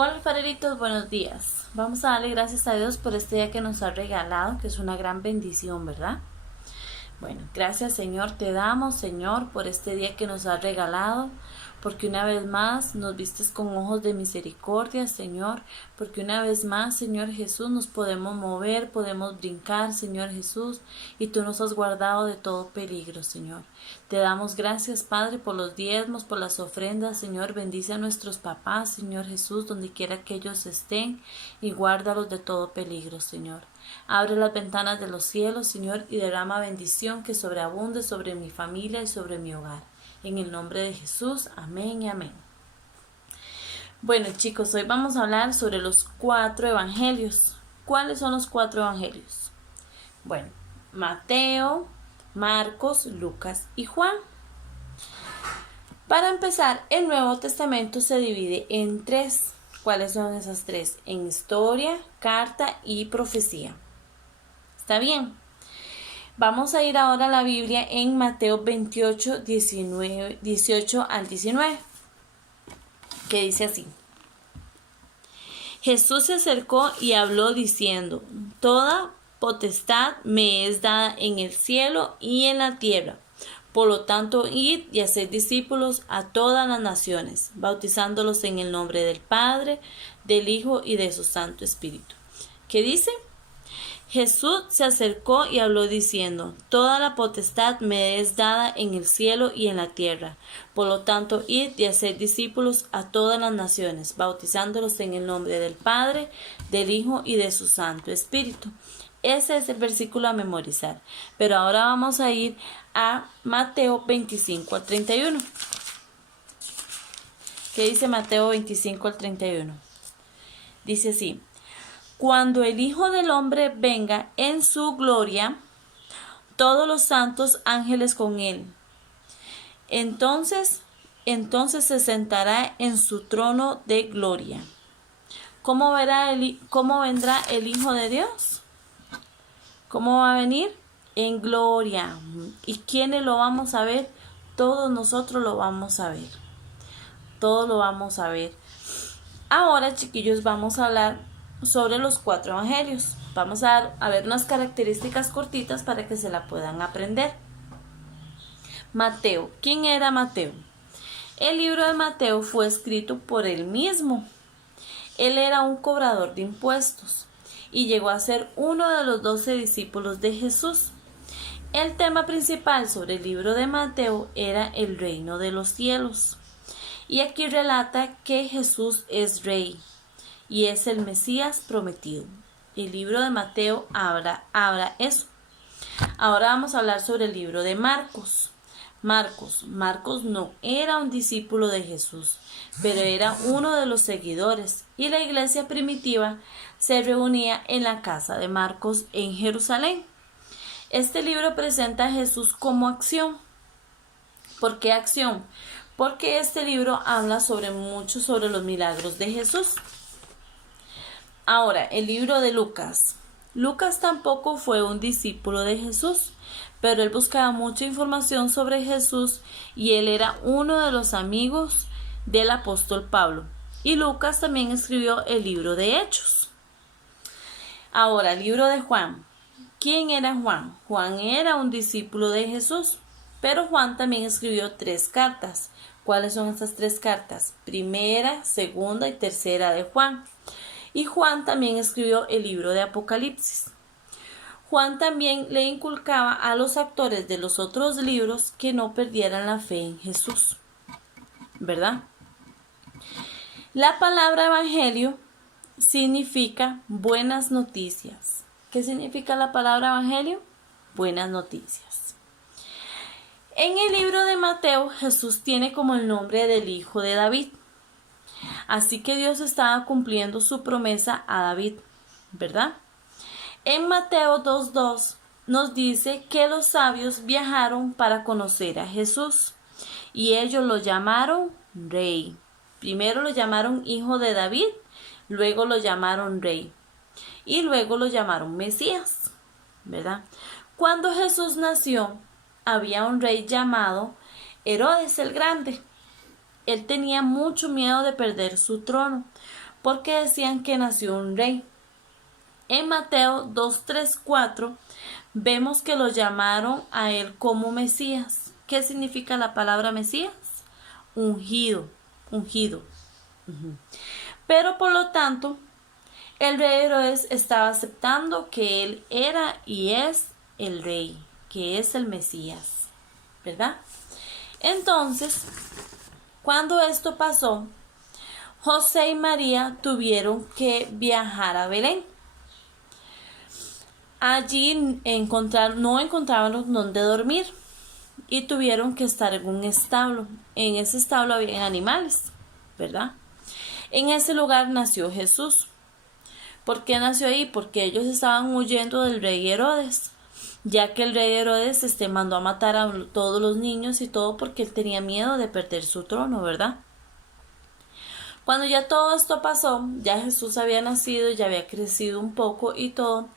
Hola alfareritos, buenos días. Vamos a darle gracias a Dios por este día que nos ha regalado, que es una gran bendición, ¿verdad? Bueno, gracias Señor, te damos Señor por este día que nos has regalado, porque una vez más nos vistes con ojos de misericordia, Señor, porque una vez más, Señor Jesús, nos podemos mover, podemos brincar, Señor Jesús, y tú nos has guardado de todo peligro, Señor. Te damos gracias, Padre, por los diezmos, por las ofrendas, Señor, bendice a nuestros papás, Señor Jesús, donde quiera que ellos estén, y guárdalos de todo peligro, Señor. Abre las ventanas de los cielos, Señor, y derrama bendición que sobreabunde sobre mi familia y sobre mi hogar. En el nombre de Jesús, amén y amén. Bueno, chicos, hoy vamos a hablar sobre los 4 evangelios. ¿Cuáles son los 4 evangelios? Bueno, Mateo, Marcos, Lucas y Juan. Para empezar, el Nuevo Testamento se divide en 3. ¿Cuáles son esas 3? En historia, carta y profecía. ¿Está bien? Vamos a ir ahora a la Biblia en Mateo 28, 18 al 19, que dice así. Jesús se acercó y habló diciendo: Toda potestad me es dada en el cielo y en la tierra. Por lo tanto, id y haced discípulos a todas las naciones, bautizándolos en el nombre del Padre, del Hijo y de su Santo Espíritu. ¿Qué dice? Jesús se acercó y habló diciendo: Toda la potestad me es dada en el cielo y en la tierra. Por lo tanto, id y haced discípulos a todas las naciones, bautizándolos en el nombre del Padre, del Hijo y de su Santo Espíritu. Ese es el versículo a memorizar. Pero ahora vamos a ir a Mateo 25 al 31. ¿Qué dice Mateo 25 al 31? Dice así: Cuando el Hijo del Hombre venga en su gloria, todos los santos ángeles con él, entonces se sentará en su trono de gloria. ¿Cómo vendrá el Hijo de Dios? ¿Cómo va a venir? En gloria. ¿Y quiénes lo vamos a ver? Todos nosotros lo vamos a ver. Todos lo vamos a ver. Ahora, chiquillos, vamos a hablar sobre los 4 evangelios. Vamos a ver unas características cortitas para que se la puedan aprender. Mateo. ¿Quién era Mateo? El libro de Mateo fue escrito por él mismo. Él era un cobrador de impuestos y llegó a ser uno de los 12 discípulos de Jesús. El tema principal sobre el libro de Mateo era el reino de los cielos. Y aquí relata que Jesús es rey y es el Mesías prometido. El libro de Mateo habla eso. Ahora vamos a hablar sobre el libro de Marcos. Marcos no era un discípulo de Jesús, pero era uno de los seguidores, y la iglesia primitiva se reunía en la casa de Marcos en Jerusalén. Este libro presenta a Jesús como acción. ¿Por qué acción? Porque este libro habla sobre los milagros de Jesús. Ahora, el libro de Lucas. Lucas tampoco fue un discípulo de Jesús, pero él buscaba mucha información sobre Jesús y él era uno de los amigos del apóstol Pablo. Y Lucas también escribió el libro de Hechos. Ahora, el libro de Juan. ¿Quién era Juan? Juan era un discípulo de Jesús, pero Juan también escribió 3 cartas. ¿Cuáles son estas 3 cartas? Primera, segunda y tercera de Juan. Y Juan también escribió el libro de Apocalipsis. Juan también le inculcaba a los actores de los otros libros que no perdieran la fe en Jesús, ¿verdad? La palabra evangelio significa buenas noticias. ¿Qué significa la palabra evangelio? Buenas noticias. En el libro de Mateo, Jesús tiene como el nombre del hijo de David. Así que Dios estaba cumpliendo su promesa a David, ¿verdad? En Mateo 2:2 nos dice que los sabios viajaron para conocer a Jesús y ellos lo llamaron rey. Primero lo llamaron hijo de David, luego lo llamaron rey y luego lo llamaron Mesías, ¿verdad? Cuando Jesús nació, había un rey llamado Herodes el Grande. Él tenía mucho miedo de perder su trono, porque decían que nació un rey. En Mateo 2, 3, 4 vemos que lo llamaron a él como Mesías. ¿Qué significa la palabra Mesías? Ungido, ungido. Pero por lo tanto, el rey Herodes estaba aceptando que él era y es el rey, que es el Mesías, ¿verdad? Entonces, cuando esto pasó, José y María tuvieron que viajar a Belén. Allí no encontraban donde dormir y tuvieron que estar en un establo. En ese establo había animales, ¿verdad? En ese lugar nació Jesús. ¿Por qué nació ahí? Porque ellos estaban huyendo del rey Herodes, ya que el rey Herodes mandó a matar a todos los niños y todo porque él tenía miedo de perder su trono, ¿verdad? Cuando ya todo esto pasó, ya Jesús había nacido, ya había crecido un poco y todo,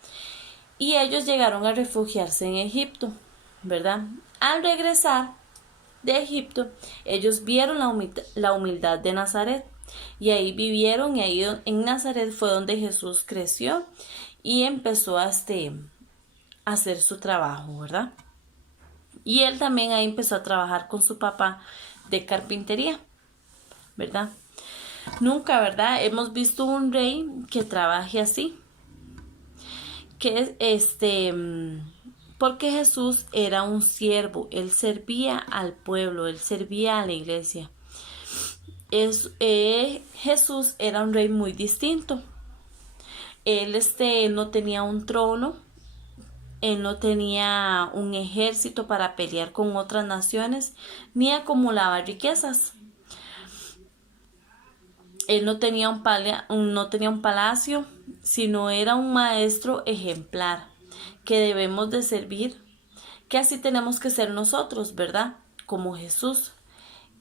y ellos llegaron a refugiarse en Egipto, ¿verdad? Al regresar de Egipto, ellos vieron la humildad de Nazaret y ahí vivieron, y ahí en Nazaret fue donde Jesús creció y empezó a hacer su trabajo, ¿verdad? Y él también ahí empezó a trabajar con su papá de carpintería, ¿verdad? Nunca, ¿verdad? Hemos visto un rey que trabaje así, que porque Jesús era un siervo, él servía al pueblo, él servía a la iglesia. Jesús era un rey muy distinto. Él no tenía un trono, él no tenía un ejército para pelear con otras naciones, ni acumulaba riquezas. Él no tenía no tenía un palacio, sino era un maestro ejemplar que debemos de servir, que así tenemos que ser nosotros, ¿verdad? Como Jesús,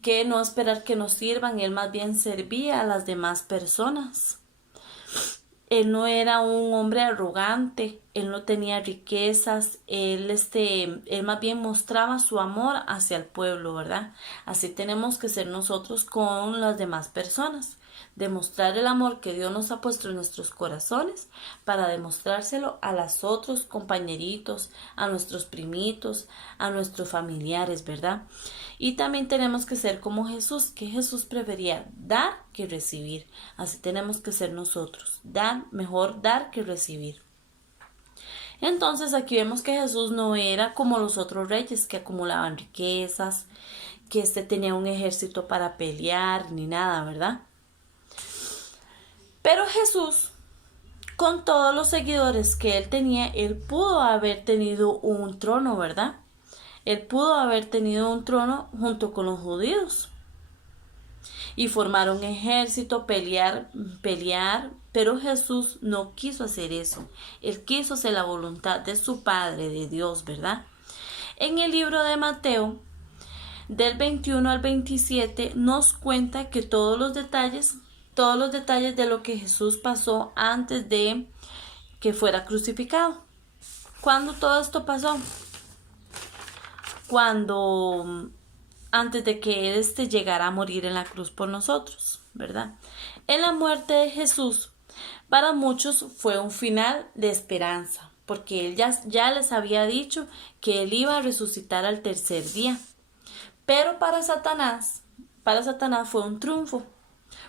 que no esperar que nos sirvan, él más bien servía a las demás personas. Él no era un hombre arrogante, él no tenía riquezas, él más bien mostraba su amor hacia el pueblo, ¿verdad? Así tenemos que ser nosotros con las demás personas, demostrar el amor que Dios nos ha puesto en nuestros corazones para demostrárselo a los otros compañeritos, a nuestros primitos, a nuestros familiares, ¿verdad? Y también tenemos que ser como Jesús, que Jesús prefería dar que recibir. Así tenemos que ser nosotros, mejor dar que recibir. Entonces aquí vemos que Jesús no era como los otros reyes que acumulaban riquezas, que tenía un ejército para pelear, ni nada, ¿verdad? Pero Jesús, con todos los seguidores que él tenía, él pudo haber tenido un trono, ¿verdad? Él pudo haber tenido un trono junto con los judíos y formar un ejército, pelear, pero Jesús no quiso hacer eso. Él quiso hacer la voluntad de su Padre, de Dios, ¿verdad? En el libro de Mateo, del 21 al 27, nos cuenta que todos los detalles de lo que Jesús pasó antes de que fuera crucificado. ¿Cuándo todo esto pasó? Antes de que él llegara a morir en la cruz por nosotros, ¿verdad? En la muerte de Jesús, para muchos fue un final de esperanza, porque él ya les había dicho que él iba a resucitar al tercer día. Pero para Satanás fue un triunfo,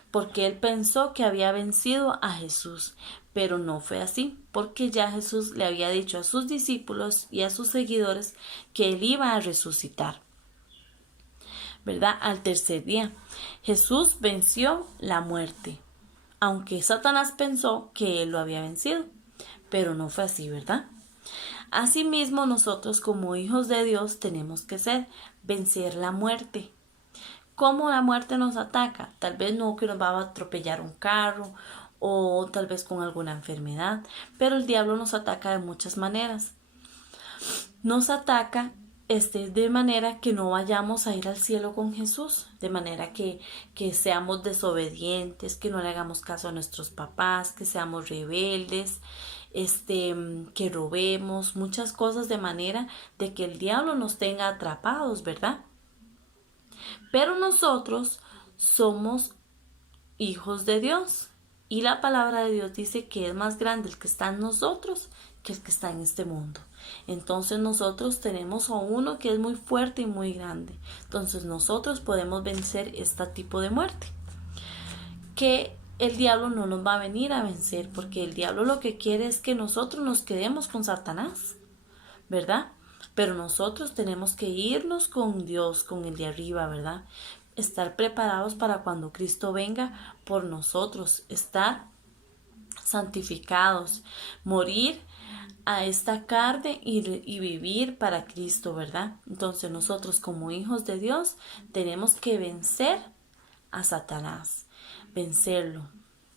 porque él pensó que había vencido a Jesús, pero no fue así, porque ya Jesús le había dicho a sus discípulos y a sus seguidores que él iba a resucitar, ¿verdad? Al tercer día. Jesús venció la muerte, aunque Satanás pensó que él lo había vencido, pero no fue así, ¿verdad? Asimismo, nosotros como hijos de Dios tenemos que vencer la muerte. ¿Cómo la muerte nos ataca? Tal vez no que nos va a atropellar un carro o tal vez con alguna enfermedad, pero el diablo nos ataca de muchas maneras. Nos ataca de manera que no vayamos a ir al cielo con Jesús, de manera que seamos desobedientes, que no le hagamos caso a nuestros papás, que seamos rebeldes, que robemos, muchas cosas de manera de que el diablo nos tenga atrapados, ¿verdad? Pero nosotros somos hijos de Dios Y la palabra de Dios dice que es más grande el que está en nosotros que el que está en este mundo. Entonces nosotros tenemos a uno que es muy fuerte y muy grande. Entonces nosotros podemos vencer este tipo de muerte. Que el diablo no nos va a venir a vencer, porque el diablo lo que quiere es que nosotros nos quedemos con Satanás, ¿verdad? Pero nosotros tenemos que irnos con Dios, con el de arriba, ¿verdad? Estar preparados para cuando Cristo venga por nosotros, estar santificados, morir a esta carne y vivir para Cristo, ¿verdad? Entonces nosotros como hijos de Dios tenemos que vencer a Satanás, vencerlo,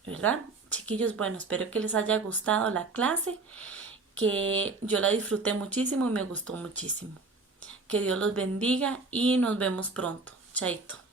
¿verdad? Chiquillos, bueno, espero que les haya gustado la clase, que yo la disfruté muchísimo y me gustó muchísimo. Que Dios los bendiga y nos vemos pronto. Chaito.